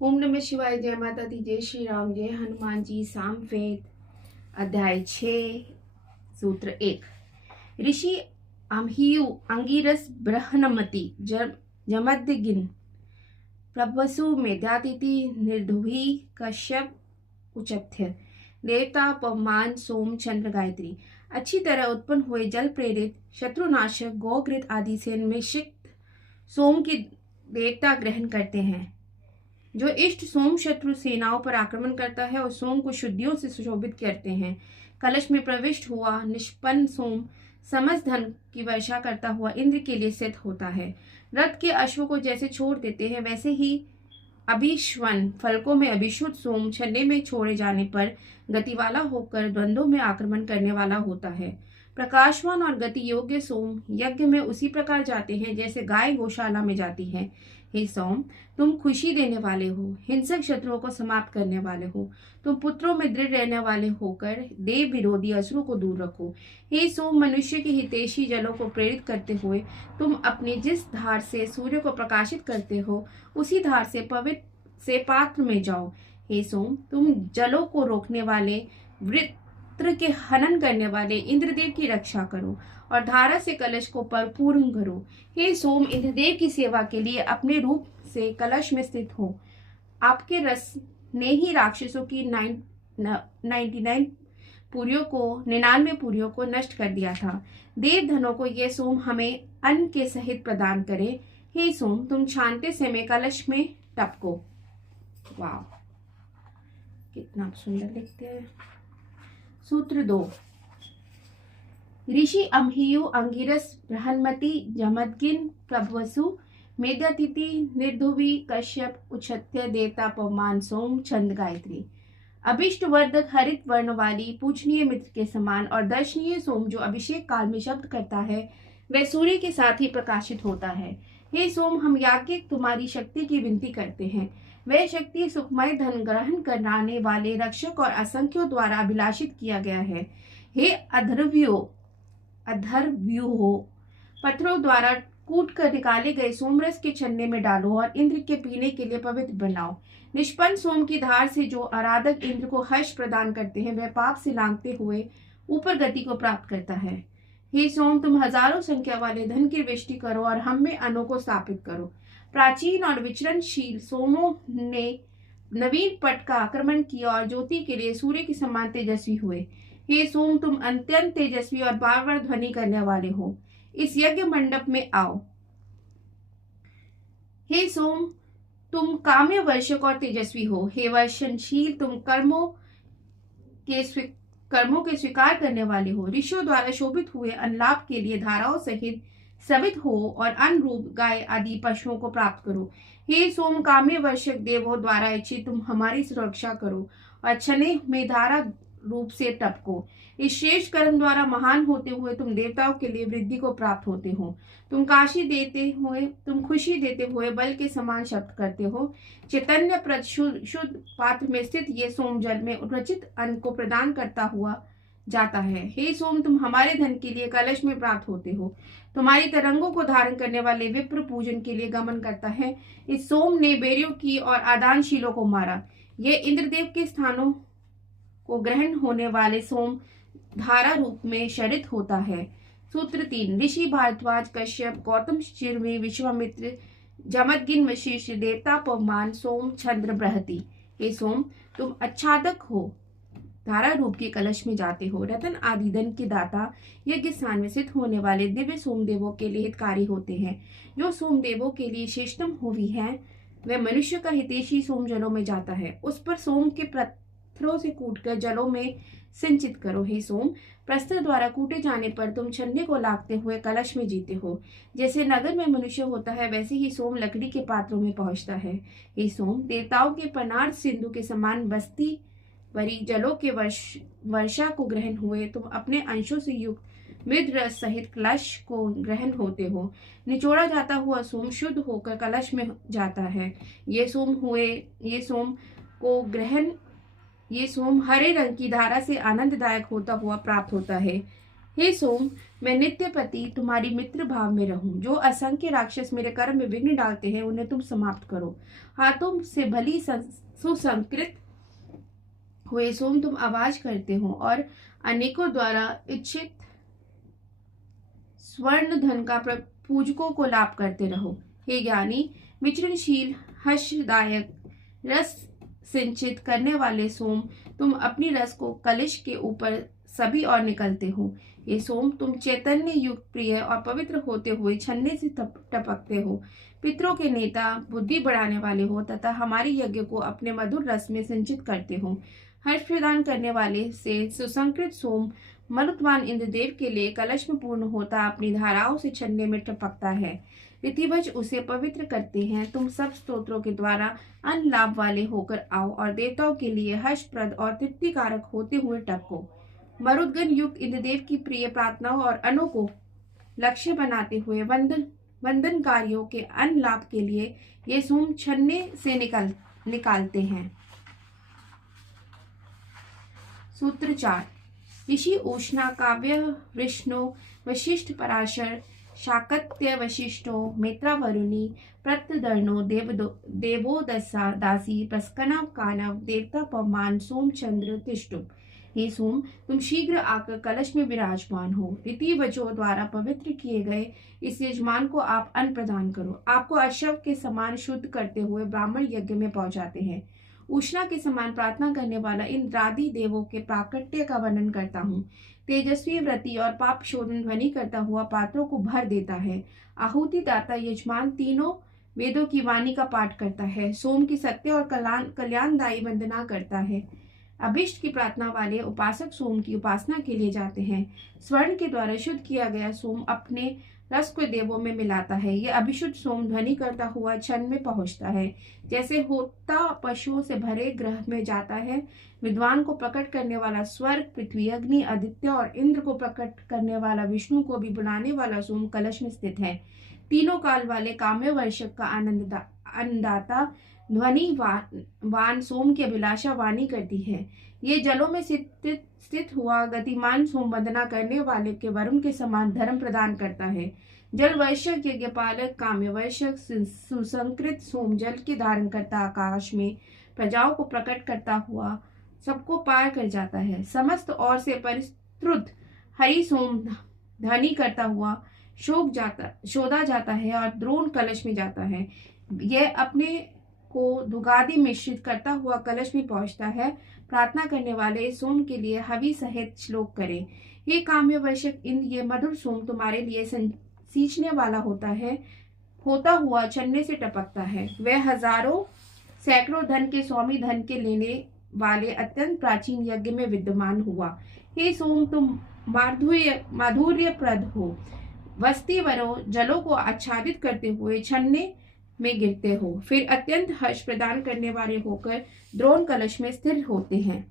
ओम नमः शिवाय। जय माता दी, जय श्री राम, जय हनुमान जी। सामवेद अध्याय 6 सूत्र 1। ऋषि अम्हियु अंगिरस बृहन्मति जमदग्नि प्रभसु मेधातिथि निर्धुवी कश्यप उचथ्य देवता पवमान सोम चंद्र गायत्री। अच्छी तरह उत्पन्न हुए जल प्रेरित शत्रुनाशक गोघृत आदि से निषिक्त सोम की देवता ग्रहण करते हैं। जो इष्ट सोम शत्रु सेनाओं पर आक्रमण करता है और सोम को शुद्धियों से सुशोभित करते हैं। कलश में प्रविष्ट हुआ निष्पन्न सोम समस्त धन की वर्षा करता हुआ इंद्र के लिए सिद्ध होता है। रथ के अश्व को जैसे छोड़ देते हैं, वैसे ही अभिश्वन फलकों में अभिशुद्ध सोम छन्ने में छोड़े जाने पर गति वाला होकर द्वंद्वों में आक्रमण करने वाला होता है। प्रकाशवान और गति योग्य सोम यज्ञ में उसी प्रकार जाते हैं जैसे गाय गौशाला में जाती है। हे सोम, तुम खुशी देने वाले हो, हिंसक शत्रुओं को समाप्त करने वाले हो। तुम पुत्रों में दृढ़ रहने वाले होकर देव विरोधी असुरों को दूर रखो। हे सोम, मनुष्य के हितैषी जलों को प्रेरित करते हुए तुम अपनी जिस धार से सूर्य को प्रकाशित करते हो, उसी धार से पवित्र से पात्र में जाओ। हे सोम, तुम जलों को रोकने वाले, वृत्र के हनन करने वाले इंद्रदेव की रक्षा करो और धारा से कलश को परिपूर्ण करो। हे सोम, इंद्रदेव की सेवा के लिए अपने रूप से कलश में स्थित हो। आपके रस ने ही राक्षसों की 99 पुरियों को नष्ट कर दिया था। देव धनों को यह सोम हमें अन्न के सहित प्रदान करे। हे सोम, तुम छानते समय कलश में टपको। वाह, कितना सुंदर लिखते हैं। सूत्र 2। ऋषि अम्हियु अंगिरस बृहन्मति जमदग्नि प्रभवसु मेधातिथि निर्धुवी कश्यप उचथ्य देवता पवमान सोम छंद गायत्री। अभिष्ट वर्धक हरित वर्ण वाली पूजनीय मित्र के समान और दर्शनीय सोम जो अभिषेक काल में शब्द करता है, वह सूर्य के साथ ही प्रकाशित होता है। हे सोम, हम याज्ञिक तुम्हारी शक्ति की विनती करते हैं। वह शक्ति सुखमय धन ग्रहण कराने वाले रक्षक और असंख्यों द्वारा अभिलाषित किया गया है। हे अधर्व्यूहो, पत्थरों द्वारा कूट कर निकाले गए सोमरस के छन्ने में डालो और इंद्र के पीने के लिए पवित्र बनाओ। निष्पन्न सोम की धार से जो आराधक इंद्र को हर्ष प्रदान करते हैं, वह पाप से लांघते हुए ऊपर गति को प्राप्त करता है। हे सोम, तुम हजारों संख्या वाले धन की वृष्टि करो और हम में अन्नों को स्थापित करो। प्राचीन और विचरणशील सोमों ने नवीन पट का आक्रमण किया और ज्योति के लिए सूर्य के समान तेजस्वी हुए। हे सोम, तुम अत्यंत तेजस्वी और बार बार ध्वनि करने वाले हो। इस यज्ञ मंडप में आओ। हे सोम, तुम काम्य वर्षक और तेजस्वी हो। हे वर्षनशील, तुम कर्मों के स्वीकार करने वाले हो। ऋषियों द्वारा शोभित हुए अनलाभ के लिए धाराओं सहित सवित हो और अनुरूप गाय आदि पशुओं को प्राप्त करो। हे सोम, काम्य वर्षक देवों द्वारा इच्छित तुम हमारी सुरक्षा करो और छने में धारा रूप से टपको। इस श्रेष्ठ कर्म द्वारा महान होते हुए तुम देवताओं के लिए वृद्धि को प्राप्त होते हो। तुम खुशी देते हुए बल के समान शब्द करते हो। चैतन्य प्रद शुद्ध पात्र में स्थित ये सोम जल में उचित अन्न को प्रदान करता हुआ जाता है। हे सोम, तुम हमारे धन के लिए कलश में प्राप्त होते हो। तुम्हारी तरंगों को धारण करने वाले विप्र पूजन के लिए गमन करता है। इस सोम ने बेरियों की और आदानशीलों को मारा। यह इंद्रदेव के स्थानों को ग्रहण होने वाले सोम धारा रूप में शरित होता है। सूत्र 3। ऋषि भारद्वाज कश्यप गौतम चिरमी विश्वामित्र जमदग्नि वशिष्ठ देवता पवमान सोम चंद्र बृहति। हे सोम, तुम आच्छादक हो, धारा रूप के कलश में जाते हो। रतन आदि धन के दाता यज्ञ स्थान में स्थित होने वाले दिव्य सोमदेवों के लिए हितकारी होते हैं। जो सोमदेवों के लिए श्रेष्ठतम होवी है, वह मनुष्य का हितैषी सोम जलों में जाता है। उस पर सोम के पत्थरों से कूटकर जलों में सिंचित करो। हे सोम, प्रस्तर द्वारा कूटे जाने पर तुम छन्ने को लागते हुए कलश में जीते हो। जैसे नगर में मनुष्य होता है, वैसे ही सोम लकड़ी के पात्रों में पहुंचता है। हे सोम, देवताओं के पनार्थ सिंधु के समान बस्ती वरी जलों के वर्षा को ग्रहण हुए तुम अपने अंशों से युक्त मृद रस सहित कलश को ग्रहण होते हो। निचोड़ा जाता हुआ सोम शुद्ध होकर कलश में जाता है। ये सोम हरे रंग की धारा से आनंददायक होता हुआ प्राप्त होता है। हे सोम, मैं नित्यपति तुम्हारी मित्र भाव में रहूं। जो असंख्य राक्षस मेरे कर्म में विघ्न डालते हैं उन्हें तुम समाप्त करो। हाथों से भली सुसंकृत हुए सोम तुम आवाज करते हो और अनेकों द्वारा इच्छित स्वर्ण धन का पूजकों को लाभ करते रहो। हे ज्ञानी, विचरणशील, हर्षदायक, रस सिंचित करने वाले सोम, तुम अपनी रस को कलिश के ऊपर सभी और निकलते हो। ये सोम, तुम चैतन्य युक्त, प्रिय और पवित्र होते हुए छन्ने से टपकते हो। पितरों के नेता, बुद्धि बढ़ाने वाले हो तथा हमारे यज्ञ को अपने मधुर रस में सिंचित करते हो। हर्ष प्रदान करने वाले से सुसंकृत सोम मरुतवान इंद्रदेव के लिए कलश में पूर्ण होता अपनी धाराओं से छन्ने में टपकता है। ऋतिवज उसे पवित्र करते हैं। तुम सब स्तोत्रों के द्वारा अन्न लाभ वाले होकर आओ और देवताओं के लिए हर्षप्रद और तृप्तिकारक होते हुए टपको। मरुदगण युक्त इंद्रदेव की प्रिय प्रार्थनाओं और अनों को लक्ष्य बनाते हुए वंदन कार्यों के अन्न लाभ के लिए ये सोम छन्ने से निकालते हैं। सूत्र 4। ऋषि उष्णा, काव्य, विष्णु, वशिष्ठ, पराशर, शाकत्य, वशिष्ठो, मित्रा, वरुणी, प्रत्यदर्णो, देवो दासी, प्रस्कनव, कानव, देवता पवमान, सोमचंद्र, तिष्टुप। हे सोम, तुम शीघ्र आकर कलश में विराजमान हो। ऋतिवजों द्वारा पवित्र किए गए इस यजमान को आप अन्न प्रदान करो। आपको अशव के समान शुद्ध करते हुए ब्राह्मण यज्ञ में पहुंचाते हैं। उष्णा के समान प्रार्थना करने वाला इंद्रादि देवों के प्राकट्य का वर्णन करता हूँ। तेजस्वी, व्रती और पाप शोधन ध्वनि करता हुआ पात्रों को भर देता है। आहुति दाता यजमान तीनों वेदों की वाणी का पाठ करता है। सोम की सत्य और कल्याणदायी वंदना करता है। अभिष्ट की प्रार्थना वाले उपासक सोम की उपासना के लिए जाते हैं। स्वर्ण के द्वारा शुद्ध किया गया सोम अपने रस को देवों में मिलाता है। यह अभिशुद्ध सोम ध्वनि करता हुआ क्षण में पहुंचता है। जैसे होता पशुओं से भरे ग्रह में जाता है। विद्वान को प्रकट करने वाला स्वर्ग, पृथ्वी, अग्नि, आदित्य और इंद्र को प्रकट करने वाला विष्णु को भी बुलाने वाला सोम कलश में स्थित है। तीनों काल वाले काम्य वर्षक का आनंददाता ध्वनि वान सोम की अभिलाषा वाणी करती है। ये जलों में स्थित हुआ गतिमान सोम वंदना करने वाले के वरुण के समान धर्म प्रदान करता है। जल वर्षक, यज्ञपालक, काम्य वर्षक, सुसंकृत सोम जल के धारण करता आकाश में प्रजाओं को प्रकट करता हुआ सबको पार कर जाता है। समस्त ओर से परिस्तृत हरि सोम ध्वनि करता हुआ शोधा जाता है और द्रोण कलश में जाता है। यह अपने को दुगादि मिश्रित करता हुआ कलश में पहुंचता है। प्रार्थना करने वाले सोम के लिए हवि सहित श्लोक करें। ये काम्य वर्षक इंद्र, ये मधुर सोम तुम्हारे लिए सींचने वाला होता हुआ छन्ने से टपकता है। वह हजारों सैकड़ों धन के स्वामी, धन के लेने वाले अत्यंत प्राचीन यज्ञ में विद्यमान हुआ। हे सोम, तुम माधुर्यप्रद हो। वस्ती वरो जलों को आच्छादित करते हुए छन्ने में गिरते हो, फिर अत्यंत हर्ष प्रदान करने वाले होकर द्रोण कलश में स्थिर होते हैं।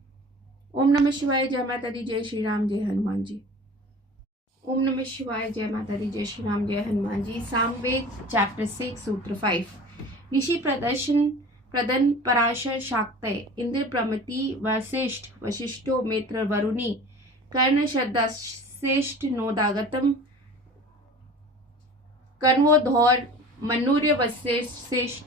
ओम नमः शिवाय, जय माता दी, जय श्री राम, जय हनुमान जी। ओम नमः शिवाय, जय माता दी, जय श्री राम, जय हनुमान जी। सामवेद चैप्टर 6 सूत्र 5। ऋषि प्रदन, पराशर, शाक्तय, इंद्र, प्रमति, वशिष्ठ, वशिष्ठो, मित्र, वरुणी, कर्ण, श्रद्धा, श्रेष्ठ, नोदागतम, कण्वोधौर, मनुर्य, वशिष्ठ,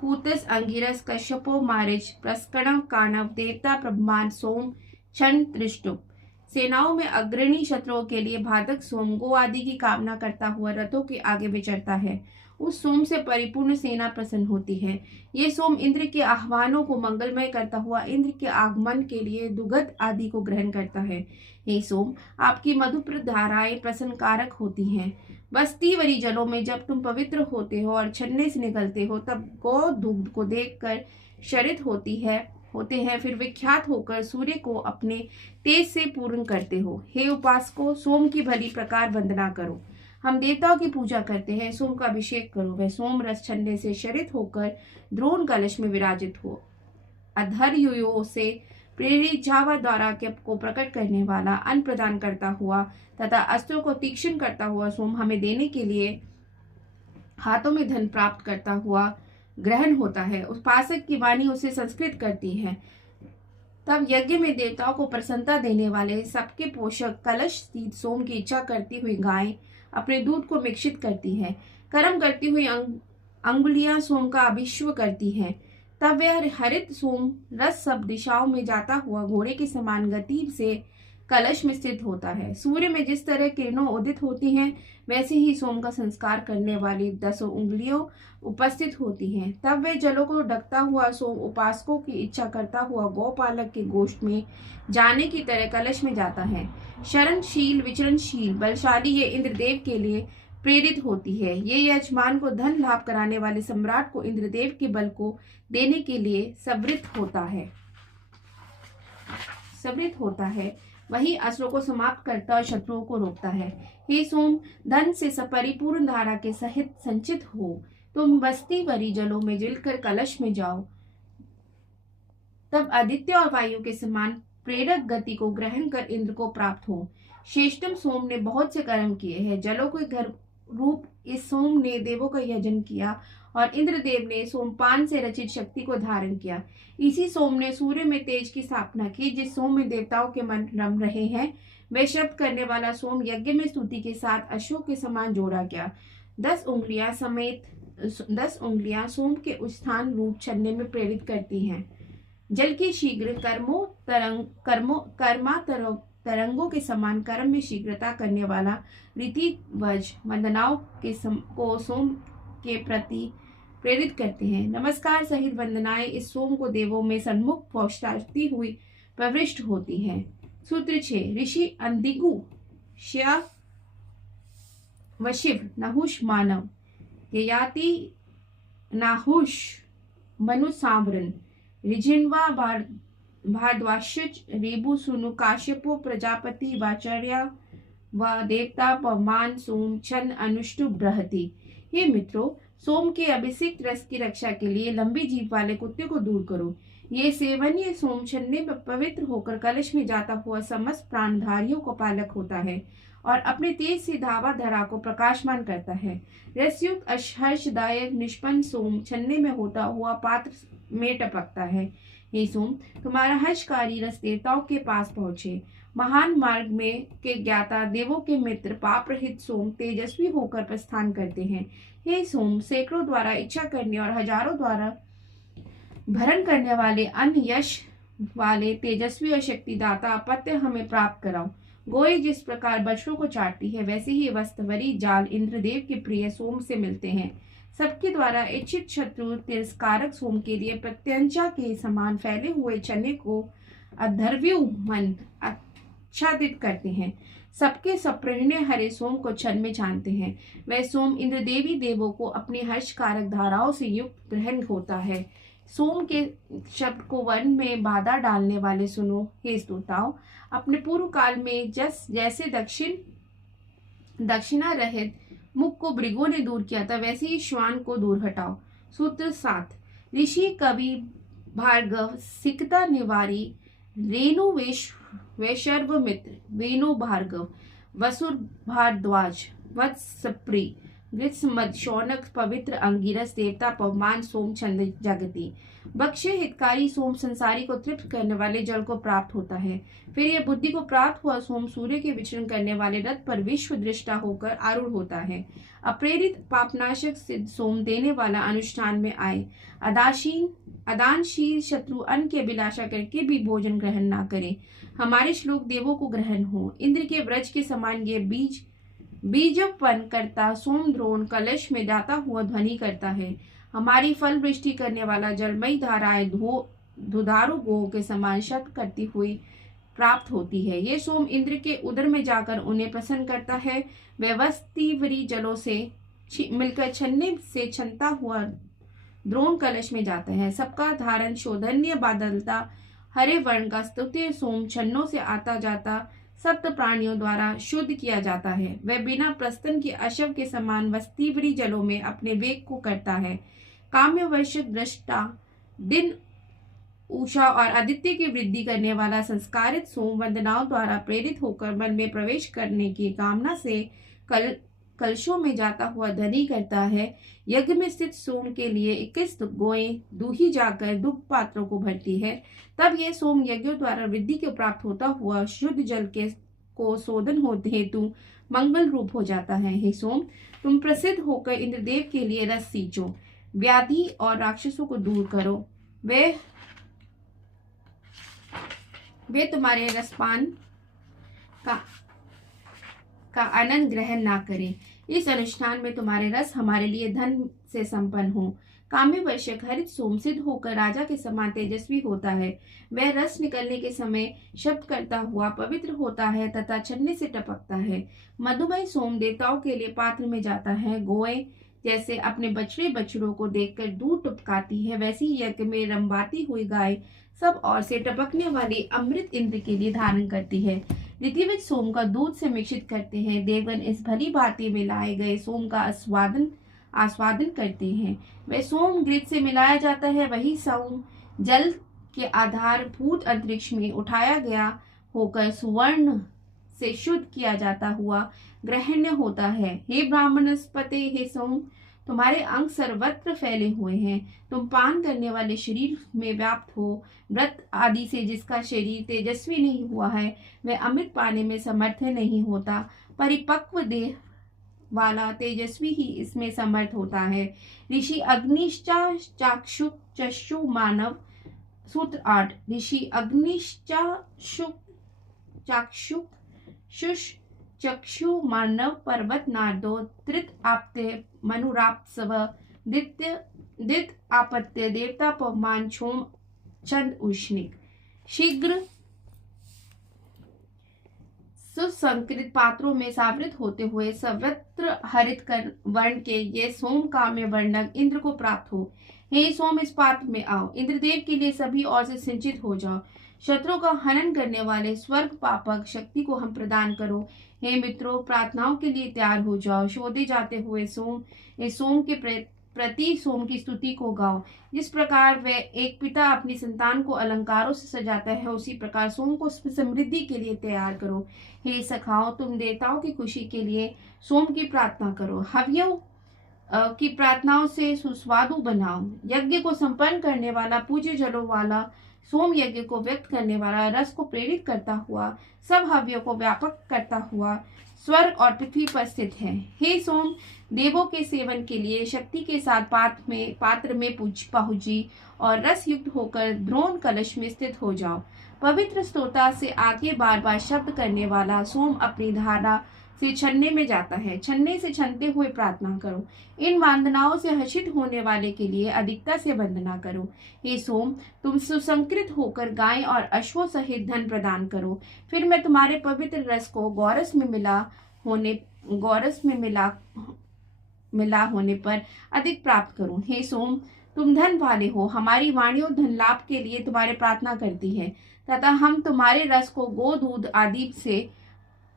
कूतस, अंगिरस, कश्यपो, मारिच, प्रस्कणव, कानव, देवता प्रभमान, सोम, क्षण, त्रिष्टुप। सेनाओं में अग्रणी शत्रुओं के लिए भादक सोम गो आदि की कामना करता हुआ रथों के आगे विचरता है। उस सोम से परिपूर्ण सेना प्रसन्न होती है। ये सोम इंद्र के आह्वानों को मंगलमय करता हुआ इंद्र के आगमन के लिए दुगध आदि को ग्रहण करता है। हे सोम, आपकी मधुप्रद धाराएं प्रसन्न कारक होती हैं। बस्ती वरी जलों में जब तुम पवित्र होते हो और छन्ने से निकलते हो, तब गौ दुग्ध को देखकर शरित होते हैं, फिर विख्यात होकर सूर्य को अपने तेज से पूर्ण करते हो। हे उपासकों, सोम की भली प्रकार वंदना करो। हम देवताओं की पूजा करते हैं, सोम का अभिषेक करो। वह सोम रस छन्ने से शरित होकर द्रोण कलश में विराजित हो। अधर्युओं से प्रेरित जावा द्वारा को प्रकट करने वाला, अन्न प्रदान करता हुआ तथा अस्त्रों को तीक्ष्ण करता हुआ सोम हमें देने के लिए हाथों में धन प्राप्त करता हुआ ग्रहण होता है। उपासक की वाणी उसे संस्कृत करती है। तब यज्ञ में देवताओं को प्रसन्नता देने वाले सबके पोषक कलश स्थित सोम की इच्छा करती हुई गाय अपने दूध को मिश्रित करती है। कर्म करती हुई अंगुलियां सोम का अभिषेक करती हैं। तब वह हरित सोम रस सब दिशाओं में जाता हुआ घोड़े के समान गति से कलश में स्थित होता है। सूर्य में जिस तरह किरणों उदित होती हैं, वैसे ही सोम का संस्कार करने वाली 10 उंगलियों उपस्थित होती हैं। तब वह जलों को ढकता हुआ सोम उपासकों की इच्छा करता हुआ गौपालक के गोष्ठ में जाने की तरह कलश में जाता है। शरणशील, विचरणशील, बलशाली ये इंद्रदेव के लिए प्रेरित होती है। ये यजमान को धन लाभ कराने वाले सम्राट को इंद्रदेव के बल को देने के लिए संवृत्त होता है। वही असुरों को समाप्त करता और शत्रुओं को रोकता है। हे सोम, धन से परिपूर्ण धारा के सहित संचित हो। तुम बस्ती भरी जलों में जलकर कलश में जाओ। तब आदित्य और वायु के समान प्रेरक गति को ग्रहण कर इंद्र को प्राप्त हो। श्रेष्ठतम सोम ने बहुत से कर्म किए हैं। जलों के घर रूप इस सोम ने देवों का यजन किया और इंद्रदेव ने सोमपान से रचित शक्ति को धारण किया। इसी सोम ने सूर्य में तेज की स्थापना की। जिस सोम में देवताओं के मन रम रहे हैं, वे शब्द करने वाला सोम यज्ञ में स्तुति के साथ अशोक के समान जोड़ा गया। 10 उंगलियां सोम के उत्थान रूप छलने में प्रेरित करती हैं। जल के शीघ्र तरंगों के समान कर्म में शीघ्रता करने वाला रीतिवज वंदनाओं को सोम के प्रति प्रेरित करते हैं। नमस्कार सहित वंदनाएं इस सोम को देवों में सन्मुख पहुंचाती हुई प्रविष्ट होती हैं। सूत्र 6। ऋषि अंदिगु श्या वशिव नहुष मानव ययाति नाहुष मनु सांवरन ऋजिन्वा भारद्वाज रेबु सुनु काश्यपो प्रजापति वाचर्या व देवता पवमान सोम छन अनुष्टु बृहति। हे मित्रों, सोम के अभिषेक रस की रक्षा के लिए लंबी जीभ वाले कुत्ते को दूर करो। ये सेवनीय सोम छन्ने में पवित्र होकर कलश में जाता हुआ समस्त प्राणधारियों को पालक होता है और अपने तेज से धावा धरा को प्रकाशमान करता है। रसयुक्त हर्षदायक निष्पन्न सोम छन्ने में होता हुआ पात्र में टपकता है। हे सोम, तुम्हारा हर्षकारी रस देवताओं के पास पहुंचे। महान मार्ग में के ज्ञाता देवों के मित्र पाप रहित सोम तेजस्वी होकर प्रस्थान करते हैं। हे सोम, सैकड़ों द्वारा इच्छा करने और हजारों द्वारा भरण करने वाले अन्य यश वाले तेजस्वी और शक्तिदाता अपत्य हमें प्राप्त कराओ। गोई जिस प्रकार बछड़ों को चाटती है, वैसे ही वस्तवरी जाल इंद्रदेव के प्रिय सोम से मिलते हैं। सबके द्वारा इच्छित शत्रु तिरस्कारक सोम के लिए प्रत्यंचा के समान फैले हुए चने को अधर्व्यू मन आच्छादित करते हैं। सबके सप्रणय हरे सोम को क्षण में जानते हैं। वह सोम इंद्रदेवी देवों को अपनी हर्षकारक धाराओं से युक्त ग्रहण होता है। सोम के शब्द को वर्ण में बाधा डालने वाले सुनो। हे स्तोताओं, अपने पूर्व काल में जैसे दक्षिणा रहित मुख को भृगुओं ने दूर किया था, वैसे ही श्वान को दूर हटाओ। सूत्र 7। ऋषि कवि भार्गव सिकता निवारी रेणु वैशर्व मित्र वेणु भार्गव वसुर भारद्वाज वत्सप्री ग्रीष्मद शौनक पवित्र अंगिरस देवता पवमान सोम छंद जगती। बक्ष्य हितकारी सोम संसारी को तृप्त करने वाले जल को प्राप्त होता है। फिर यह बुद्धि को प्राप्त हुआ सोम सूर्य के विचरण करने वाले रथ पर विश्व दृष्टा होकर आरूढ़ होता है। अप्रेरित पापनाशक सिद्ध सोम देने वाला अनुष्ठान में आए। अदानशील शत्रु अन्न की अभिलाषा करके भी भोजन ग्रहण ना करे। हमारे श्लोक देवों को ग्रहण हो। इंद्र के व्रज के समान ये बीजपन करता सोम द्रोण कलश में जाता हुआ ध्वनि करता है। हमारी फल वृष्टि करने वाला जलमयी धाराएं दुधारू गो के समान शब्द करती हुई प्राप्त होती है। ये सोम इंद्र के उदर में जाकर उन्हें प्रसन्न करता है। व्यवस्थिवरी जलों से मिलकर छन्ने से छनता हुआ द्रोण कलश में जाता है। सबका धारण शोधन्य बादलता हरे वर्ण का स्तुत्य सोम छन्नों से आता जाता सप्त प्राणियों द्वारा शुद्ध किया जाता है। वह बिना प्रस्तन के अशव के समान वस्तीवरी जलों में अपने वेग को करता है। काम्यवर्षक दृष्टा दिन उषा और आदित्य की वृद्धि करने वाला संस्कारित सोम वंदनाओं द्वारा प्रेरित होकर मन में प्रवेश करने की कामना से कलशों में जाता हुआ धनी करता है। यज्ञ में स्थित सोम के लिए 21 गोएं दूही जाकर दुग्ध पात्रों को भरती है। तब यह सोम यज्ञों द्वारा वृद्धि को प्राप्त होता हुआ शुद्ध जल के को शोधन होते हेतु मंगल रूप हो जाता है। हे सोम, तुम प्रसिद्ध होकर इंद्रदेव के लिए रस सींचो, व्याधि और राक्षसों को दूर करो। वे तुम्हारे रसपान का आनंद ग्रहण ना करें। इस अनुष्ठान में तुम्हारे रस हमारे लिए धन से संपन्न हो। काम्यवर्षक हरित सोम सिद्ध होकर राजा के समान तेजस्वी होता है। वह रस निकलने के समय शब्द करता हुआ पवित्र होता है तथा छन्ने से टपकता है। मधुमय सोम देवताओं के लिए पात्र में जाता है। गोएं जैसे अपने बछड़े बछड़ों को देखकर दूध टपकाती है, वैसी यज्ञ में रंबाती हुई गाय सब ओर से टपकने वाली अमृत इंद्र के लिए धारण करती है। ऋतिविज सोम का दूध से मिश्रित करते हैं। देवगण इस भली भांति में लाए गए सोम का आस्वादन करते हैं। वह सोम घृत से मिलाया जाता है। वही सोम जल के आधारभूत अंतरिक्ष में उठाया गया होकर सुवर्ण से शुद्ध किया जाता हुआ ग्रहण्य होता है। हे ब्राह्मणस्पते, हे सोम, तुम्हारे अंग सर्वत्र फैले हुए हैं। तुम पान करने वाले शरीर में व्याप्त हो। व्रत आदि से जिसका शरीर तेजस्वी नहीं हुआ है, वह अमृत पाने में समर्थ नहीं होता। परिपक्व देह वाला तेजस्वी ही इसमें समर्थ होता है। ऋषि अग्निश्चा चक्षु मानव। सूत्र 8। ऋषि अग्निश्चा चाक्षुष चक्षु मानव पर्वत नारदो त्रित आप्ते मनुराप्सव दित आपत्य देवता पवमान छोम चंद उष्णिक। शीघ्र सुसंकृत पात्रों में सावृत होते हुए सर्वत्र हरित वर्ण के ये सोम काम्य वर्णक इंद्र को प्राप्त हो। हे सोम, इस पात्र में आओ, इंद्रदेव के लिए सभी ओर से सिंचित हो जाओ। शत्रु का हनन करने वाले स्वर्ग पापक शक्ति को हम प्रदान करो। हे मित्रों, प्रार्थनाओं के लिए तैयार हो जाओ। शोधे जाते हुए सोम, इस सोम के प्रति सोम की स्तुति को गाओ। जिस प्रकार वह एक पिता अपनी संतान को अलंकारों से सजाता है, उसी प्रकार सोम को समृद्धि के लिए तैयार करो। हे सखाओ, तुम देवताओं की खुशी के लिए सोम की प्रार्थना करो। हव्यों की प्रार्थनाओं से सुस्वादु बनाओ। यज्ञ को संपन्न करने वाला, पूज्य जलों वाला सोम यज्ञ को व्यक्त करने वाला, रस को प्रेरित करता हुआ, सब हव्यों को व्यापक करता हुआ स्वर्ग और पृथ्वी पर स्थित है। हे सोम, देवों के सेवन के लिए शक्ति के साथ पात्र में पहुंची और रस युक्त होकर द्रोण कलश में स्थित हो जाओ। पवित्र स्तोता से आगे बार बार शब्द करने वाला सोम अपनी धारा से छन्ने में जाता है। छन्ने से छनते हुए प्रार्थना करो। इन वंदनाओं से हर्षित होने वाले के लिए अधिकता से वंदना करो। हे सोम, तुम सुसंकृत होकर गाय और अश्वों सहित धन प्रदान करो। फिर मैं तुम्हारे पवित्र रस को गौरस में मिला होने पर अधिक प्राप्त करूं। हे सोम, तुम धन वाले हो। हमारी वाणियों धन लाभ के लिए तुम्हारे प्रार्थना करती है तथा हम तुम्हारे रस को गो दूध आदि से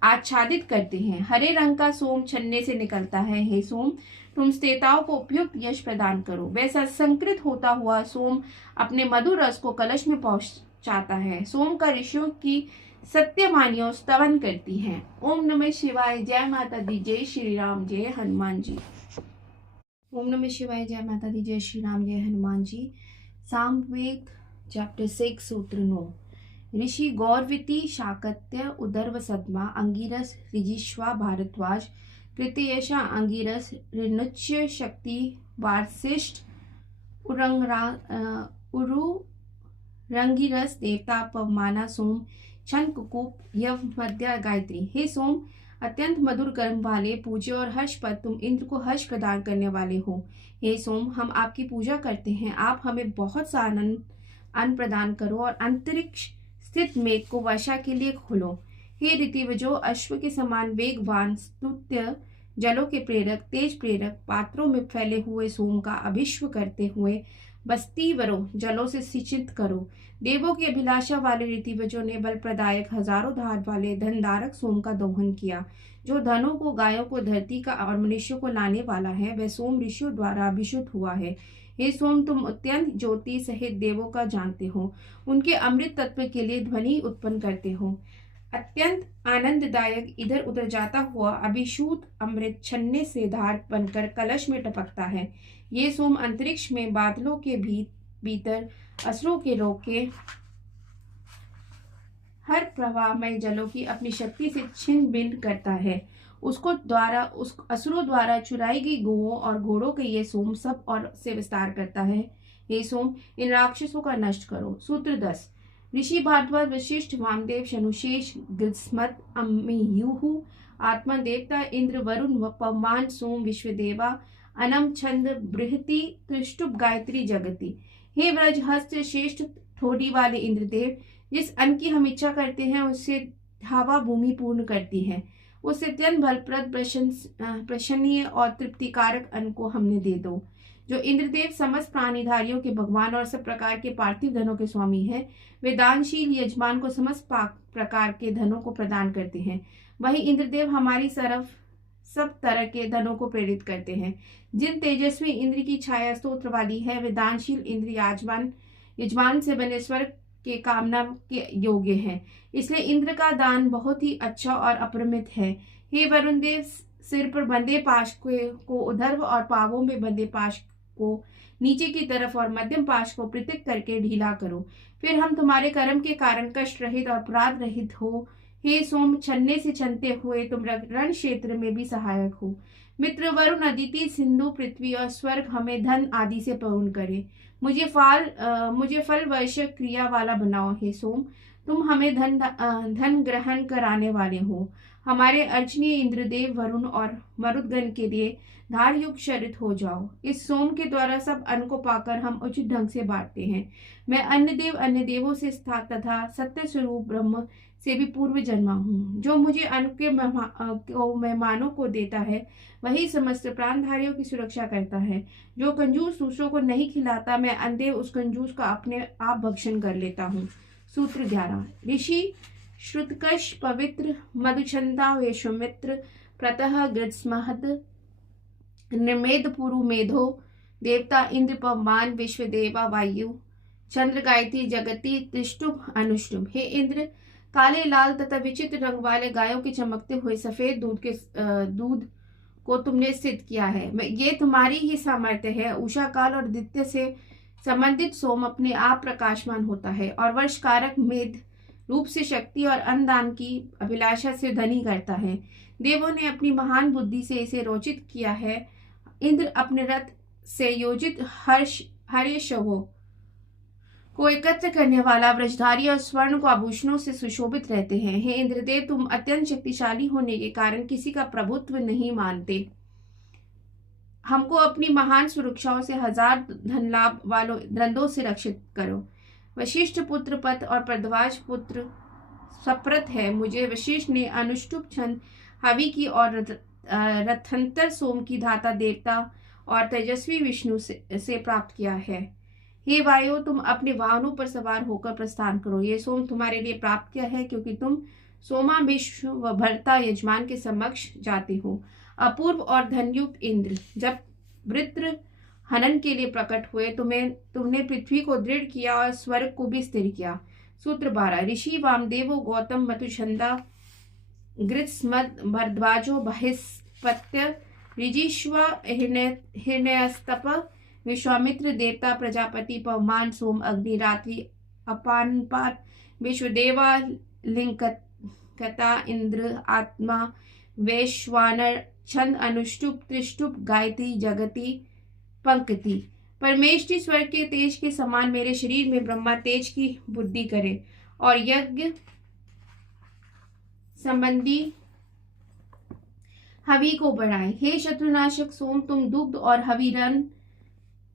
आच्छादित करते हैं। हरे रंग का सोम छन्ने से निकलता है। हे सोम, तुम स्तेताओं को उपयुक्त यश प्रदान करो। वैसा संकृत होता हुआ सोम अपने मधुर रस को कलश में पहुंचाता है। सोम का ऋषियों की सत्यवानियों स्तवन करती हैं। ओम नमः शिवाय। जय माता दी, जय श्री राम, जय हनुमान जी। ओम नमः शिवाय। जय माता दी, जय श्री राम, जय हनुमान जी। सामवेद चैप्टर 6 सूत्र 9। ऋषि गौरवती शाकत्य उदर्व सद्मा अंगिरस ऋजिश्वा भारद्वाज कृतयशा अंगिरस ऋनुच्य शक्ति वार्षिष्ठ रंगिरस देवता पवमाना सोम छन कुकूप यव मध्य गायत्री। हे सोम, अत्यंत मधुर कर्म वाले, पूज्य और हर्षपद, तुम इंद्र को हर्ष प्रदान करने वाले हो। हे सोम, हम आपकी पूजा करते हैं। आप हमें बहुत सा अन्न प्रदान करो और अंतरिक्ष स्थित मेघ को वर्षा के लिए खोलो। हे ऋतिवजो, अश्व के समान वेगवान, स्तुत्य, जलों के प्रेरक, तेज प्रेरक, पात्रों में फैले हुए सोम का अभिष्व करते हुए बस्ती वरो जलों से सिंचित करो। देवों की अभिलाषा वाले ऋतिवजों ने बल प्रदायक हजारों धार वाले धनदारक सोम का दोहन किया। जो धनों को, गायों को, धरती का और मनुष्यों को लाने वाला है, वह सोम ऋषियों द्वारा अभिषुद्ध हुआ है। हे सोम, तुम अत्यंत ज्योति सहित देवों का जानते हो, उनके अमृत तत्व के लिए ध्वनि उत्पन्न करते हो। अत्यंत आनंददायक इधर उधर जाता हुआ अभिषूत अमृत छन्ने से धार बनकर कलश में टपकता है। ये सोम अंतरिक्ष में बादलों के भीतर असुरों के रोके हर प्रवाहमय जलों की अपनी शक्ति से छिन्न भिन्न करता है। उस असुरों द्वारा चुराई गई गौओं और घोड़ों के ये सोम सब और से विस्तार करता है। हे सोम, इन राक्षसों का नष्ट करो। सूत्र 10। ऋषि भारद्वाज, वशिष्ठ, वामदेव, शनुशेष, गृत्समत, अम्मियुः, आत्मन, देवता, इंद्र, वरुण, पवमान, सोम, विश्वदेवा, अनम, छंद, बृहति, त्रिष्टुप, गायत्री, जगति। हे व्रज हस्त श्रेष्ठ ठोड़ी वाले इंद्रदेव, जिस अन्न की हम इच्छा करते हैं उससे हवा भूमि पूर्ण करती है। उस अत्यंत बलप्रद, प्रशंसनीय और तृप्तिकारक अन्न को हमने दे दो। जो इंद्रदेव समस्त प्राणीधारियों के भगवान और सब प्रकार के पार्थिव धनों के स्वामी हैं, वे दानशील यजमान को समस्त प्रकार के धनों को प्रदान करते हैं। वही इंद्रदेव हमारी तरफ सब तरह के धनों को प्रेरित करते हैं। जिन तेजस्वी इंद्र की छाया स्तोत्र वाली है, वे दानशील इंद्र यजमान से बने स्वर्ग के कामना के योग्य हैं। इसलिए इंद्र का दान बहुत ही अच्छा और अपरिमित है। हे वरुण देव, सिर पर बंधे पाश को ऊर्ध्व और पावों में बंधे पाश को नीचे की तरफ और मध्यम पाश को पृथक करके ढीला करो। फिर हम तुम्हारे कर्म के कारण कष्ट रहित और अपराध रहित हो। हे सोम, छन्ने से छनते हुए तुम रण क्षेत्र में भी सहायक हो। मित्र वरुण, अदिति, सिंधु, पृथ्वी और स्वर्ग हमें धन आदि से पूर्ण करे। मुझे फल वर्षक क्रिया वाला बनाओ। हे सोम, तुम हमें धन ग्रहण कराने वाले हो। हमारे अर्चनीय इंद्रदेव वरुण और मरुदगण के लिए धार युक्त शरित हो जाओ। इस सोम के द्वारा सब अन्न को पाकर हम उचित ढंग से बांटते हैं। मैं अन्य देवों से तथा सत्य स्वरूप ब्रह्म से भी पूर्व जन्मा हूँ। जो मुझे अन्न के मेहमानों को देता है, वही समस्त प्राणधारियों की सुरक्षा करता है। जो कंजूस दूसरों को नहीं खिलाता, मैं अंधे उस कंजूस का अपने आप भक्षण कर लेता हूँ। सूत्र 11। ऋषि श्रुतकश, पवित्र, मधुछंदा, वेशमित्र, प्रतः, गृत्समहत, निर्मेद, पुरु, मेधो, देवता, इंद्र, पवमान, विश्वदेवा, वायु, चंद्र, गायत्री, जगति, त्रिष्टुप, अनुष्टुप। हे इंद्र, काले, लाल तथा विचित्र रंग वाले गायों के चमकते हुए सफेद दूध को तुमने सिद्ध किया है। ये तुम्हारी ही सामर्थ्य है। उषा काल और आदित्य से संबंधित सोम अपने आप प्रकाशमान होता है और वर्ष कारक मेध रूप से शक्ति और अन्नदान की अभिलाषा से धनी करता है। देवों ने अपनी महान बुद्धि से इसे रोचित किया है। इंद्र अपने रथ से योजित हर्षवों को एकत्र करने वाला व्रजधारी और स्वर्ण को आभूषणों से सुशोभित रहते हैं। हे इंद्रदेव, तुम अत्यंत शक्तिशाली होने के कारण किसी का प्रभुत्व नहीं मानते। हमको अपनी महान सुरक्षाओं से 1000 धन लाभ वालों द्वंद्वों से रक्षित करो। वशिष्ठ पुत्र पत और प्रद्वाज पुत्र सप्रत है। मुझे वशिष्ठ ने अनुष्टुप छंद हवि की और रथंतर सोम की धाता देवता और तेजस्वी विष्णु से प्राप्त किया है। हे वायु, तुम अपने वाहनों पर सवार होकर प्रस्थान करो। ये सोम तुम्हारे लिए प्राप्त किया है, क्योंकि तुम सोमा विश्व व भरता यजमान के समक्ष जाते हो। अपूर्व और धनयुक्त इंद्र जब वृत्र हनन के लिए प्रकट हुए, तुमने पृथ्वी को दृढ़ किया और स्वर्ग को भी स्थिर किया। सूत्र 12। ऋषि वामदेवो, गौतम, मधुछंदा, गृत्समत, भरद्वाजो, बृहस्पत्य, ऋजीश्व, हिरण्यस्तप, विश्वामित्र, देवता, प्रजापति, पवमान, सोम, अग्नि, रात्रि, अपानपात, विश्वदेवा, लिंगकता, इंद्र, आत्मा, वैश्वानर, छंद, अनुष्टुप, त्रिष्टुप, गायत्री, जगति, पंक्ति। परमेष्टि स्वर्ग के तेज के समान मेरे शरीर में ब्रह्मा तेज की बुद्धि करे और यज्ञ संबंधी हवि को बढ़ाए। हे शत्रुनाशक सोम, तुम दुग्ध और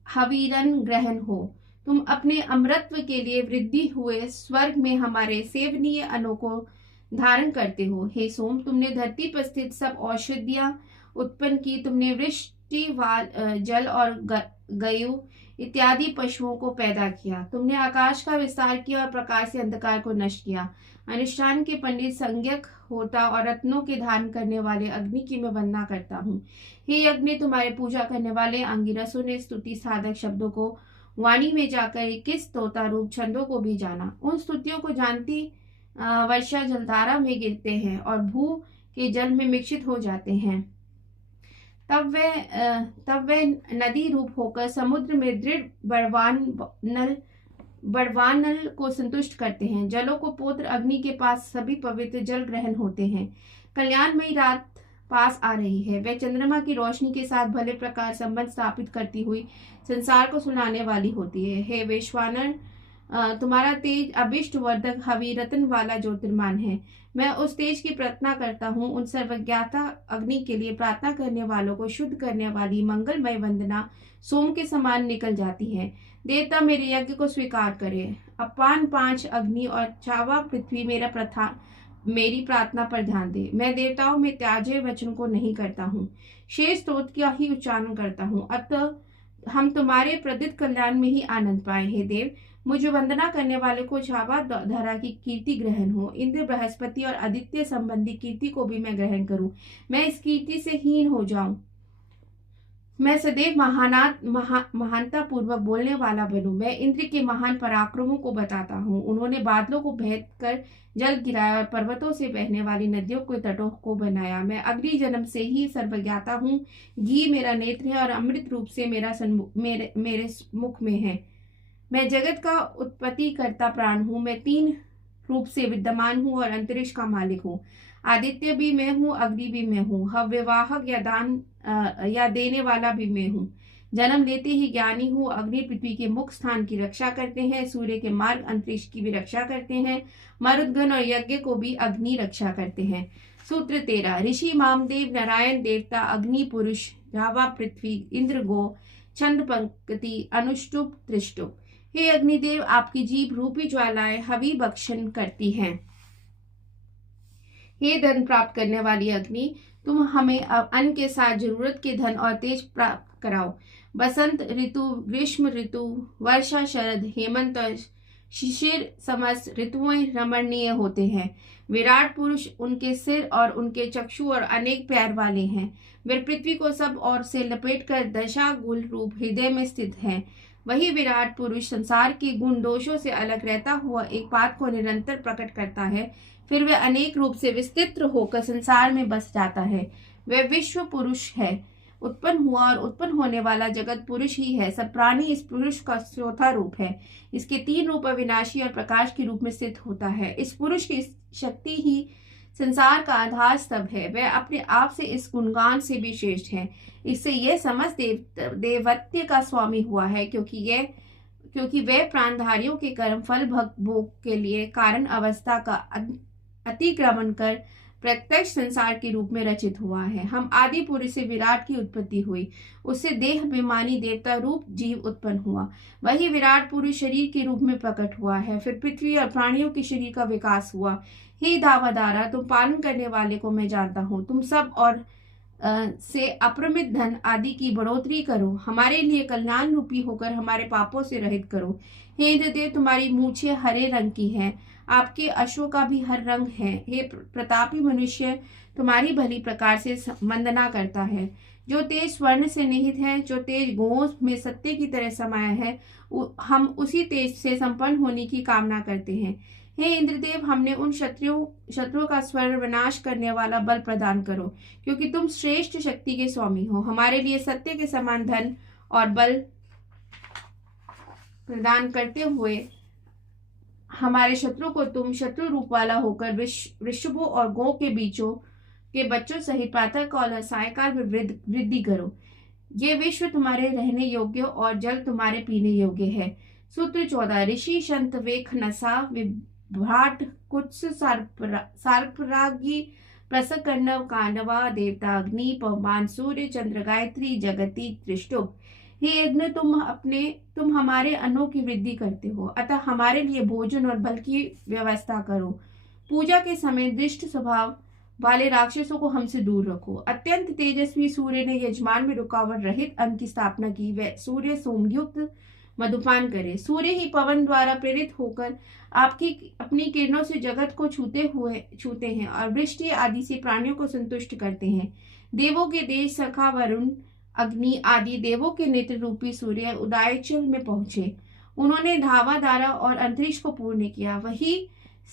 हवीरन ग्रहण हो। तुम अपने अमृतत्व के लिए वृद्धि हुए स्वर्ग में हमारे सेवनीय अन्नों को धारण करते हो। हे सोम, तुमने धरती पर स्थित सब औषधियां उत्पन्न की। तुमने वृष्टि, जल और गयु इत्यादि पशुओं को पैदा किया। तुमने आकाश का विस्तार किया और प्रकाश से अंधकार को नष्ट किया। अनुष्ठान के पंडित संज्ञक होता और रत्नों के धारण करने वाले अग्नि की मैं वंदना करता हूँ। हे यज्ञ, तुम्हारे पूजा करने वाले अंगिरसों ने स्तुति साधक शब्दों को वाणी में जाकर 21 तोता रूप छंदों को भी जाना। उन स्तुतियों को वर्षा जलधारा में गिरते हैं और भू के जल में मिश्रित हो जाते हैं, तब वे नदी रूप होकर समुद्र में दृढ़ बड़वानल को संतुष्ट करते हैं। जलों को पौत्र अग्नि के पास सभी पवित्र जल ग्रहण होते हैं। कल्याणमयी रात पास आ रही है। वह चंद्रमा की रोशनी के साथ भले प्रकार संबंध स्थापित करती हुई संसार को सुनाने वाली होती है। हे वैश्वानर, तुम्हारा तेज अभिष्ट वर्धक हवि रतन वाला ज्योतिर्मान है। मैं उस तेज की प्रार्थना करता हूँ। उन सर्वज्ञाता अग्नि के लिए प्रार्थना करने वालों को शुद्ध करने वाली मंगलमय वंदना सोम के समान निकल जाती है। देवता मेरे यज्ञ को स्वीकार करे। अपान 5 अग्नि और चावा पृथ्वी मेरी प्रार्थना पर ध्यान दे। मैं देवताओं में त्याज्य वचन को नहीं करता हूँ, शेष स्तोत्र का ही उच्चारण करता हूँ। अतः हम तुम्हारे प्रदित कल्याण में ही आनंद पाए। हे देव, मुझे वंदना करने वाले को छावा धरा की कीर्ति ग्रहण हो। इंद्र, बृहस्पति और आदित्य संबंधी कीर्ति को भी मैं ग्रहण करूं। मैं इस कीर्ति से हीन हो जाऊं। मैं सदैव महानता पूर्वक बोलने वाला बनूं। मैं इंद्र के महान पराक्रमों को बताता हूँ। उन्होंने बादलों को भेद कर जल गिराया और पर्वतों से बहने वाली नदियों के तटों को बनाया। मैं अगली जन्म से ही सर्वज्ञाता हूँ। घी मेरा नेत्र है और अमृत रूप से मेरे मुख में है। मैं जगत का उत्पत्ति करता प्राण हूँ। मैं 3 रूप से विद्यमान हूँ और अंतरिक्ष का मालिक हूँ। आदित्य भी मैं हूँ, अग्नि भी मैं हूँ, हव्यवाहक या देने वाला भी मैं हूँ। जन्म लेते ही ज्ञानी हूँ। अग्नि पृथ्वी के मुख स्थान की रक्षा करते हैं, सूर्य के मार्ग अंतरिक्ष की भी रक्षा करते हैं, मरुदगण और यज्ञ को भी अग्नि रक्षा करते हैं। सूत्र 13। ऋषि मामदेव, नारायण देवता, अग्नि पुरुष, जावा पृथ्वी, इंद्र गो, छंद पंक्ति, अनुष्टुप त्रिष्टुप। हे अग्निदेव, आपकी जीभ रूपी ज्वालाएं हवि भक्षण करती हैं। हे धन प्राप्त करने वाली अग्नि, तुम हमें अन्न के साथ जरूरत के धन और तेज प्राप्त कराओ। बसंत ऋतु, ग्रीष्म ऋतु, वर्षा, शरद, हेमंत और शिशिर समस्त ऋतुएं रमणीय होते हैं। विराट पुरुष, उनके सिर और उनके चक्षु और अनेक पैर वाले हैं। वे पृथ्वी को सब ओर से लपेटकर दशा गुल रूप हृदय में स्थित हैं। वही विराट पुरुष संसार के गुण दोषों से अलग रहता हुआ एक बात को निरंतर प्रकट करता है। फिर वह अनेक रूप से विस्तृत होकर संसार में बस जाता है। वह विश्व पुरुष है। उत्पन्न हुआ और उत्पन्न होने वाला जगत पुरुष ही है। सब प्राणी इस पुरुष का चौथा रूप है। इसके 3 रूप अविनाशी और प्रकाश के रूप में स्थित होता है। इस पुरुष की शक्ति ही संसार का आधार स्तंभ है। वह अपने आप से इस गुणगान से भी श्रेष्ठ है। इससे यह समस्त देवत्य का स्वामी हुआ है, क्योंकि वह प्राणधारियों के कर्म फल भोग के लिए कारण अवस्था का अतिक्रमण कर प्रत्यक्ष संसार के रूप में रचित हुआ है। हम आदि पुरुष से विराट की उत्पत्ति हुई। उससे देह अभिमानी देवता रूप जीव उत्पन्न हुआ। वही विराट पुरुष शरीर के रूप में प्रकट हुआ है। फिर पृथ्वी और प्राणियों के शरीर का विकास हुआ। हे दावादारा, तुम पालन करने वाले को मैं जानता हूँ। तुम सब और से अपरिमित धन आदि की बढ़ोतरी करो। हमारे लिए कल्याण रूपी होकर हमारे पापों से रहित करो। हे इंद्रदेव, तुम्हारी मूछें हरे रंग की हैं। आपके अश्वों का भी हर रंग है। हे प्रतापी मनुष्य, तुम्हारी भली प्रकार से वंदना करता है। जो तेज स्वर्ण से निहित है, जो तेज गौओं में सत्य की तरह समाया है, हम उसी तेज से संपन्न होने की कामना करते हैं। हे इंद्रदेव, हमने उन शत्रुओं का स्वर विनाश करने वाला बल प्रदान करो, क्योंकि तुम श्रेष्ठ शक्ति के स्वामी हो। हमारे लिए सत्य के समान धन और बल प्रदान करते हुए हमारे शत्रु को तुम शत्रु रूप वाला होकर वृषभों और गौ के बीचों के बच्चों सहित प्रातः काल और सायकाल में वृद्धि करो। ये विश्व तुम्हारे रहने योग्य और जल तुम्हारे पीने योग्य है। सूत्र 14। ऋषि शंत वेख नसा विभ्राट कुत्स सार्परागी प्रसकर्णव कांडवा देवता अग्नि पवमान सूर्य चंद्र गायत्री जगती त्रिष्टुप। हे अग्नि, तुम हमारे अन्नों की वृद्धि करते हो, अतः हमारे लिए भोजन और बल की व्यवस्था करो। पूजा के समय दुष्ट स्वभाव वाले राक्षसों को हमसे दूर रखो। अत्यंत तेजस्वी सूर्य ने यजमान में रुकावट रहित अन्न की स्थापना की। वह सूर्य सोमयुक्त मधुपान करे। सूर्य ही पवन द्वारा प्रेरित होकर अपनी किरणों से जगत को छूते हैं और वृष्टि आदि से प्राणियों को संतुष्ट करते हैं। देवों के देश सखा वरुण, अग्नि आदि देवों के नेत्र रूपी सूर्य उदयाचल में पहुंचे। उन्होंने धावा दारा और अंतरिक्ष को पूर्ण किया। वही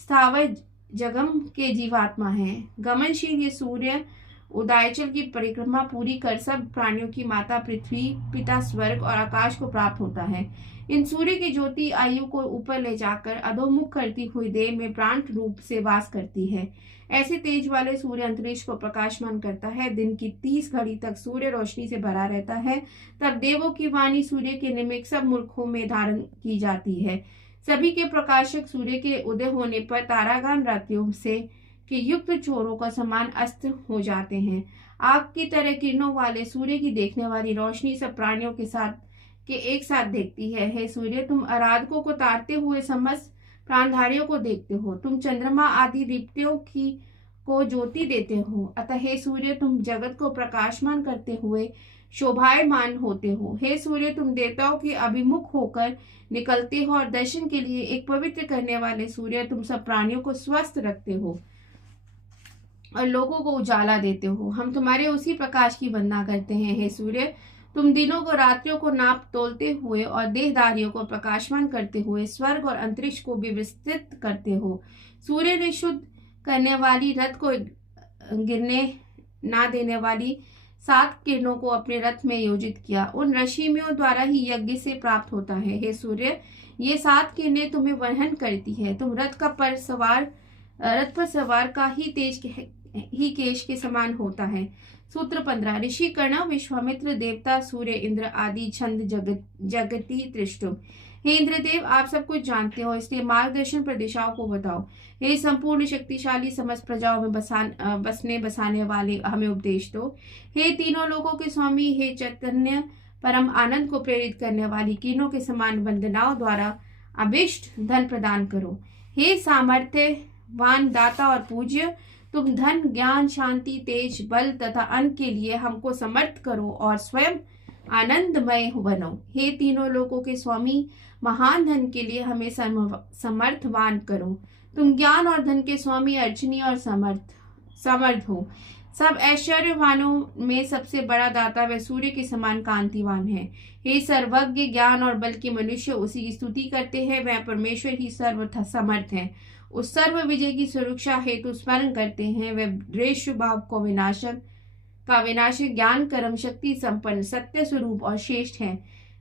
स्थावर जगम के जीवात्मा हैं। गमनशील ये सूर्य उदयाचल की परिक्रमा पूरी कर सब प्राणियों की माता पृथ्वी, पिता स्वर्ग और आकाश को प्राप्त होता है। इन सूर्य की ज्योति आयु को ऊपर ले जाकर अधोमुख करती हुई देह में प्राण रूप से वास करती है। ऐसे तेज वाले सूर्य अंतरिक्ष को प्रकाशमान करता है। दिन की 30 घड़ी तक सूर्य रोशनी से भरा रहता है। तब देवों की वाणी सूर्य के निमित्त सब मूर्खों में धारण की जाती है। सभी के प्रकाशक सूर्य के उदय होने पर तारागण रात्रियों से के युक्त चोरों का समान अस्त हो जाते हैं। आग की तरह किरणों वाले सूर्य की देखने वाली रोशनी सब प्राणियों के एक साथ देखती है। हे सूर्य, तुम आराधकों को तारते हुए समस्त प्राणधारियों को देखते हो। तुम चंद्रमा आदि दीप्तियों को ज्योति देते हो। अतः हे सूर्य, तुम जगत को प्रकाशमान करते हुए शोभायमान होते हो। हे सूर्य, तुम देवताओं के अभिमुख होकर निकलते हो और दर्शन के लिए एक पवित्र करने वाले सूर्य, तुम सब प्राणियों को स्वस्थ रखते हो और लोगों को उजाला देते हो। हम तुम्हारे उसी प्रकाश की वंदना करते हैं। हे सूर्य, तुम दिनों को रात्रियों को नाप तोलते हुए और देहधारियों को प्रकाशमान करते हुए स्वर्ग और अंतरिक्ष को भी विस्तृत करते हो। सूर्य ने शुद्ध करने वाली रथ को गिरने ना देने वाली 7 किरणों को अपने रथ में योजित किया। उन रश्मियों द्वारा ही यज्ञ से प्राप्त होता है। हे सूर्य, ये 7 किरणें तुम्हें वहन करती है। तुम रथ पर सवार का ही केश के समान होता है। सूत्र 15। ऋषि कर्ण, विश्वामित्र, देवता, सूर्य, इंद्र आदि छंद जगति त्रिष्टुम। हे इंद्रदेव, आप सब कुछ जानते हो, इसलिए मार्गदर्शन पर दिशाओं को बताओ। हे संपूर्ण शक्तिशाली, समस्त प्रजाओं में बसने बसाने वाले, हमें उपदेश दो। हे तीनों लोकों के स्वामी, हे चैतन्य परम आनंद को प्रेरित करने वाली किरणों के समान वंदनाओं द्वारा अभिष्ट धन प्रदान करो। हे सामर्थ्यवान दाता और पूज्य, तुम धन, ज्ञान, शांति, तेज, बल तथा अन्न के लिए हमको समर्थ करो और स्वयं आनंदमय बनो। हे तीनों लोकों के स्वामी, महान धन के लिए हमें समर्थवान करो। तुम ज्ञान और धन के स्वामी, अर्चनीय और समर्थ हो। सब ऐश्वर्यवानों में सबसे बड़ा दाता वह सूर्य के समान कांतिवान है। हे सर्वज्ञ, ज्ञान और बल के मनुष्य विजय की स्तुति करते हैं। वह परमेश्वर ही सर्व समर्थ है। उस सर्व विजय की सुरक्षा हेतु स्मरण करते हैं। वह द्वेष भाव का विनाशक, ज्ञान, कर्म, शक्ति संपन्न, सत्य स्वरूप और श्रेष्ठ है।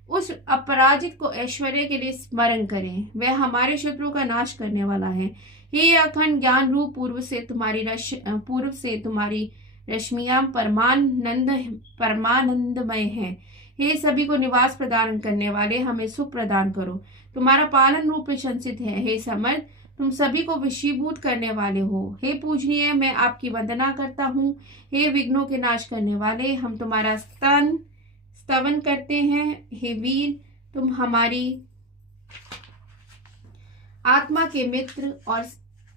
उस अपराजित को ऐश्वर्य के लिए स्मरण करें। वह हमारे शत्रुओं का नाश करने वाला है। हे अखंड ज्ञान रूप, पूर्व से तुम्हारी रश्मियां परमानंदमय हैं। हे सभी को निवास प्रदान करने वाले, हमें सुख प्रदान करो। तुम्हारा पालन रूप प्रशंसित है। हे समर्थ, तुम सभी को वशीभूत करने वाले हो। हे पूजनीय, मैं आपकी वंदना करता हूँ। हे विघ्नों के नाश करने वाले, हम तुम्हारा स्तवन करते हैं। हे वीर, तुम हमारी आत्मा के मित्र और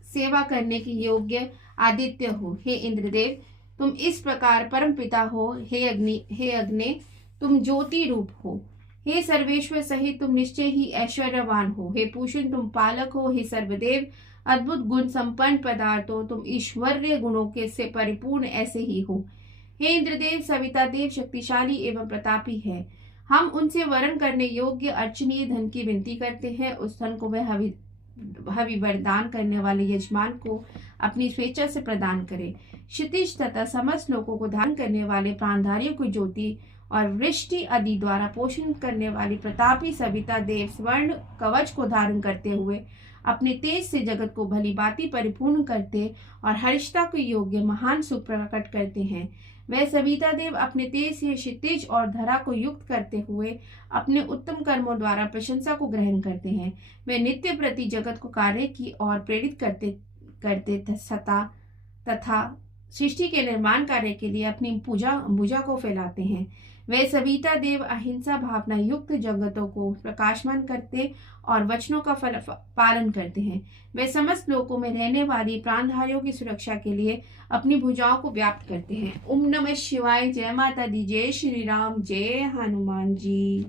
सेवा करने के योग्य आदित्य हो। हे इंद्रदेव, तुम इस प्रकार परम पिता हो। हे अग्नि, तुम ज्योति रूप हो। हे सर्वेश्वर सहित तुम निश्चय ही ऐश्वर्यवान हो। हे पूषण, तुम पालक हो। हे सर्वदेव, अद्भुत गुण संपन्न पदार्थो, तुम ईश्वरीय गुणों के से परिपूर्ण ऐसे ही हो। हे इंद्रदेव, सविता देव शक्तिशाली एवं प्रतापी है। हम उनसे वरण करने योग्य अर्चनीय धन की विनती करते हैं। उस धन को वह हवि वरदान करने वाले यजमान को अपनी स्वेच्छा से प्रदान करे। क्षितिज तथा समस्त लोगों को धारण करने वाले प्राणधारियों की ज्योति और वृष्टि आदि द्वारा पोषण करने वाली प्रतापी सविता देव स्वर्ण कवच को धारण करते हुए अपने तेज से जगत को भली भांति परिपूर्ण करते और हर्षता के योग्य महान सुख प्रकट करते हैं। वह सविता देव अपने तेज से क्षितिज और धरा को युक्त करते हुए अपने उत्तम कर्मों द्वारा प्रशंसा को ग्रहण करते हैं। वे नित्य प्रति जगत को कार्य की ओर प्रेरित करते तथा सृष्टि के निर्माण कार्य के लिए अपनी भुजा को फैलाते हैं। वे सविता देव अहिंसा भावना युक्त जगतों को प्रकाशमान करते और वचनों का पालन करते हैं। वे समस्त लोकों में रहने वाली प्राणधारियों की सुरक्षा के लिए अपनी भुजाओं को व्याप्त करते हैं। ओम नमः शिवाय। जय माता दी। जय श्री राम। जय हनुमान जी।